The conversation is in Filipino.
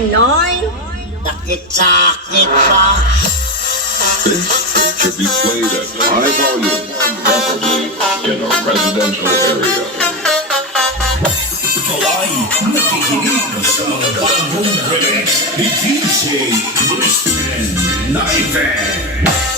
อย่างน้อย sakit-sakit pa. This should be played at high volume, preferably in a residential area. Kalay, nakikinig sa mga bagong remix ni DJ Christian Naive.